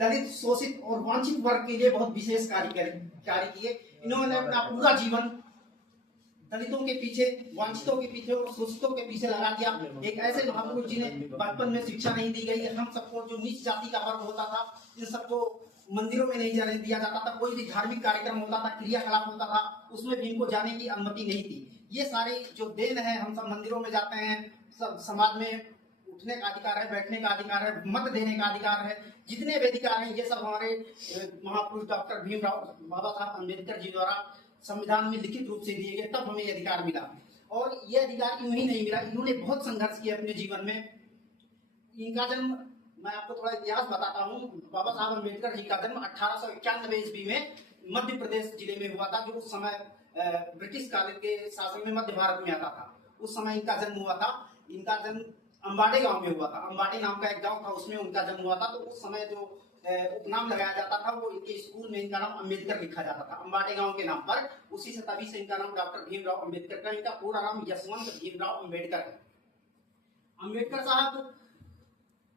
दलित, शोषित और वांछित वर्ग के लिए बहुत विशेष कार्य किए। इन्होंने अपना पूरा जीवन दलितों के पीछे, वांछितों के पीछे और शोषितों के पीछे लगा दिया। एक ऐसे महापुरुष जिन्हें बचपन में शिक्षा नहीं दी गई। हम सबको, जो नीच जाति का वर्ग होता था, इन सबको मंदिरों में नहीं जाने दिया जाता था। कोई भी धार्मिक कार्यक्रम होता था, क्रियाकलाप होता था, उसमें भी इनको जाने की अनुमति नहीं थी। ये सारी जो देन है, हम सब मंदिरों में जाते हैं, सब समाज में उठने का अधिकार है, बैठने का अधिकार है, मत देने का अधिकार है, जितने भी अधिकार हैं, ये सब हमारे महापुरुष डॉक्टर भीमराव बाबा साहब अम्बेडकर जी द्वारा संविधान में लिखित रूप से दिए गए, तब हमें ये अधिकार मिला। और ये अधिकार यूं ही नहीं मिला, इन्होंने बहुत संघर्ष किया अपने जीवन में। इनका जन्म, मैं आपको थोड़ा इतिहास बताता हूँ। बाबा साहब अम्बेडकर जी का जन्म 1891 ईस्वी में मध्य प्रदेश जिले में हुआ था, जो उस समय ब्रिटिश काल के शासन में मध्य भारत में आता था। उस समय इनका जन्म हुआ था। इनका जन्म अंबाडे गांव में हुआ था। अंबाडे नाम का एक गांव था, उसमें उनका जन्म हुआ था। तो उस समय जो उपनाम लगाया जाता था, वो इनके स्कूल में इनका नाम अम्बेडकर लिखा जाता था, अंबाडे गांव के नाम पर। उसी से, तभी से इनका नाम डॉक्टर भीमराव अम्बेडकर का। इनका पूरा नाम यशवंत भीमराव अम्बेडकर है। अम्बेडकर साहब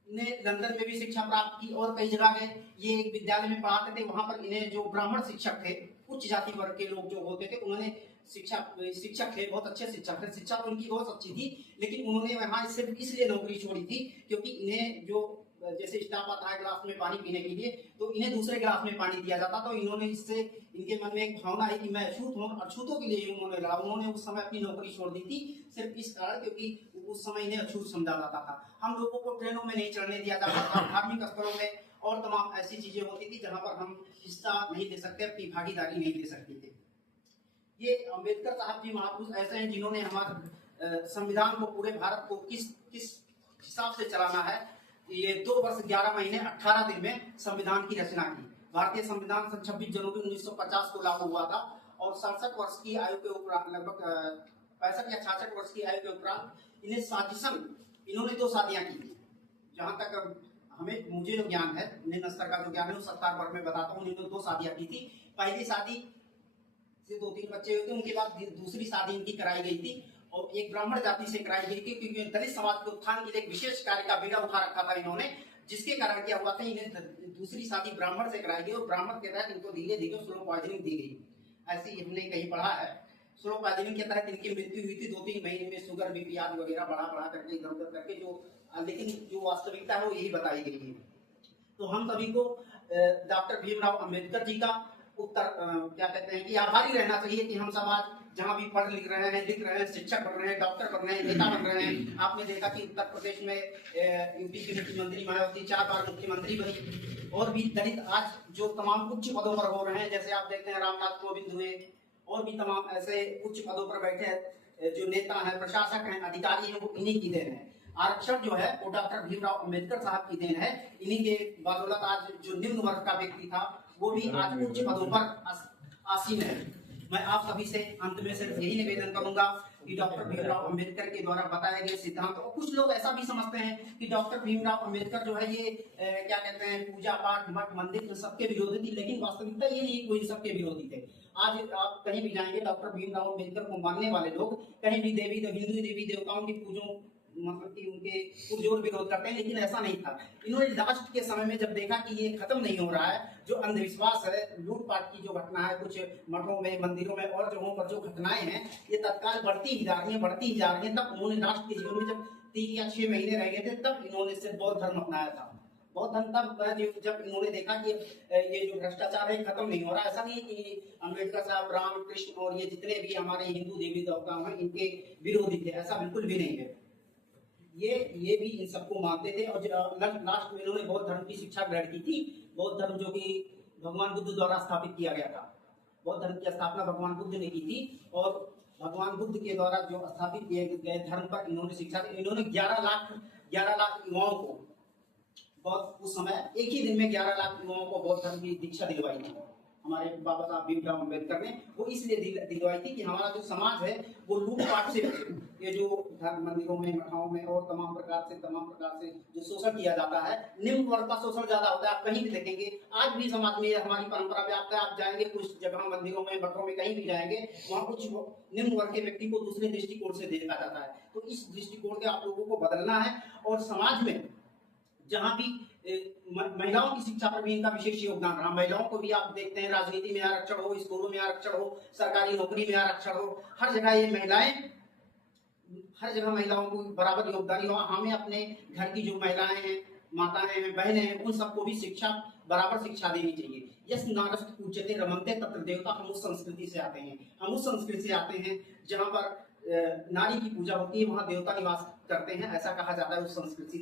ने लंदन में भी शिक्षा प्राप्त की और कई जगह गए। ये एक विद्यालय में पढ़ाते थे। वहां पर इन्हें जो ब्राह्मण शिक्षक थे, उच्च जाति वर्ग के लोग जो होते थे, उन्होंने शिक्षक थे, बहुत अच्छे शिक्षक थे। शिक्षा तो उनकी बहुत अच्छी थी, लेकिन उन्होंने वहां सिर्फ इसलिए नौकरी छोड़ी थी क्योंकि इन्हें जो जैसे स्टाफ आता है गिलास में पानी पीने के लिए, तो इन्हें दूसरे गिलास में पानी दिया जाता। तो इन्होंने, इससे इनके मन में एक भावना है कि मैं अछूत हूँ, अछूतों के लिए उन्होंने लड़ा। उन्होंने उस समय अपनी नौकरी छोड़ दी थी सिर्फ इस कारण, क्योंकि उस समय इन्हें अछूत समझा जाता था। हम लोगों को ट्रेनों में नहीं चढ़ने दिया जाता था, धार्मिक स्थलों में और तमाम ऐसी चीजें होती थी जहां पर हम हिस्सा नहीं ले सकते, अपनी भागीदारी नहीं ले सकते थे। ये अम्बेडकर साहब जी महापुरुष ऐसे हैं जिन्होंने हमारे संविधान को, पूरे भारत को किस हिसाब से चलाना है, ये 2 वर्ष 11 महीने 18 दिन में संविधान की रचना की। भारतीय संविधान 26 जनवरी 1950 को लागू हुआ था और 67 वर्ष की आयु के उपरांत, लगभग 65 या 66 वर्ष की आयु के उपरांत इन्हें साजिशन, इन्होंने 2 शादियां की थी। जहां तक मुझे जो ज्ञान है, निम्न स्तर का जो ज्ञान है, वो 70 वर्ष में बताता हूँ। इन्होंने 2 शादियां की थी। पहली शादी से 2-3 बच्चे हुए थे। उनके बाद दूसरी शादी इनकी कराई गई थी और एक ब्राह्मण जाति से कराई गई थी, क्योंकि दलित समाज के उत्थान के लिए एक विशेष कार्य का बीड़ा उठा रखा था इन्होंने, जिसके कारण क्या हुआ था, इन्हें दूसरी शादी ब्राह्मण से कराई गई और ब्राह्मण के तहत इनको धीरे धीरे स्लो पॉइजनिंग दी गई। ऐसी हमने कहीं पढ़ा है। स्लो पॉइजनिंग के तहत इनकी मृत्यु हुई थी। 2-3 महीने में शुगर, बीपी आदि वगैरह बढ़ा करके, इधर उधर करके, लेकिन जो वास्तविकता है वो यही बताई गई है। तो हम सभी को डॉक्टर भीमराव अम्बेडकर जी का क्या कहते हैं कि आभारी रहना चाहिए कि हम समाज जहां भी पढ़ लिख रहे हैं, लिख रहे हैं, शिक्षक बन रहे हैं, डॉक्टर बन रहे हैं, नेता बन रहे हैं। आपने देखा कि उत्तर प्रदेश में यूपी की मुख्यमंत्री मायावती 4 बार मुख्यमंत्री बनी। और भी दलित आज जो तमाम उच्च पदों पर हो रहे हैं, जैसे आप देखते हैं रामनाथ कोविंद हुए, और भी तमाम ऐसे उच्च पदों पर बैठे जो नेता हैं, प्रशासक हैं, अधिकारी हैं, वो इन्हीं की देन है। आरक्षण जो है वो डॉक्टर भीमराव अम्बेडकर साहब की देन है। इन्हीं के बदौलत आज जो निम्न वर्ग का व्यक्ति था, वो भी आज उच्च पदों पर आसीन है। मैं आप सभी से अंत में सिर्फ यही निवेदन करूंगा कि डॉक्टर भीमराव अम्बेडकर के द्वारा बताए गए सिद्धांत, और कुछ लोग ऐसा भी समझते हैं कि डॉक्टर भीमराव अम्बेडकर जो है ये क्या कहते हैं, पूजा पाठ, मठ मंदिर सबके विरोधी थी, लेकिन वास्तविकता ये नहीं, कोई सबके विरोधी थे। आज आप कहीं भी जाएंगे, डॉक्टर भीमराव अम्बेडकर को मानने वाले लोग कहीं भी हिंदू देवी देवताओं की पूजों, मतलब कि उनके पुरजोर विरोध करते हैं, लेकिन ऐसा नहीं था। इन्होंने लास्ट के समय में जब देखा कि ये खत्म नहीं हो रहा है, जो अंधविश्वास है, लूटपाट की जो घटना है, कुछ मठों में, मंदिरों में और जगहों पर जो घटनाएं हैं, ये तत्काल बढ़ती ही जा रही हैं, तब उन्होंने लास्ट के जीवन में जब 3 या 6 महीने रह गए थे, तब इन्होंने सिर्फ बौद्ध धर्म अपनाया था। बौद्ध धर्म तब जब इन्होंने देखा कि ये जो भ्रष्टाचार है खत्म नहीं हो रहा। ऐसा नहीं है कि अम्बेडकर साहब राम कृष्ण और ये जितने भी हमारे हिंदू देवी देवता हैं इनके विरोधी थे, ऐसा बिल्कुल भी नहीं है। ये भी इन सबको मानते थे। और लास्ट में इन्होंने बौद्ध धर्म की शिक्षा ग्रहण की थी। बौद्ध धर्म जो कि भगवान बुद्ध द्वारा स्थापित किया गया था, बौद्ध धर्म की स्थापना भगवान बुद्ध ने की थी, और भगवान बुद्ध के द्वारा जो स्थापित किए गए धर्म पर इन्होंने शिक्षा दी। इन्होंने 11 लाख युवाओं को उस समय एक ही दिन में 11 लाख युवाओं को बौद्ध धर्म की दीक्षा दिलवाई थी हमारे बाबा साहब भीमराव अम्बेडकर ने। वो इसलिए दिलवाई थी कि हमारा जो समाज है वो लूटपाट से बचे। ये जो धर्म मंदिरों में, मठाओं में और तमाम प्रकार से जो शोषण किया जाता है, निम्न वर्ग का शोषण ज्यादा होता है। आप कहीं भी देखेंगे, आज भी समाज में हमारी परंपरा व्याप्त है। आप जाएंगे कुछ जगह, मंदिरों में, मठों में, कहीं भी जाएंगे, वहाँ कुछ निम्न वर्ग के व्यक्ति को दूसरे दृष्टिकोण से देखा जाता है। तो इस दृष्टिकोण से आप लोगों को बदलना है और समाज में जहाँ भी महिलाओं की शिक्षा पर भी इनका विशेष योगदान रहा। महिलाओं को भी आप देखते हैं, राजनीति में आरक्षण हो, स्कूलों में आरक्षण हो, सरकारी नौकरी में आरक्षण हो, हर जगह ये महिलाएं, हर जगह महिलाओं को बराबर योगदान हो। हमें अपने घर की जो महिलाएं हैं, माताएं हैं, बहनें हैं, उन सबको भी शिक्षा, बराबर शिक्षा देनी चाहिए। यस नारस्त पूज्यते रमन्ते तत्र देवता, हम उस संस्कृति से आते हैं। हम उस संस्कृति से आते हैं जहाँ पर नारी की पूजा होती है, वहां देवता निवास करते हैं, ऐसा कहा जाता है उस संस्कृति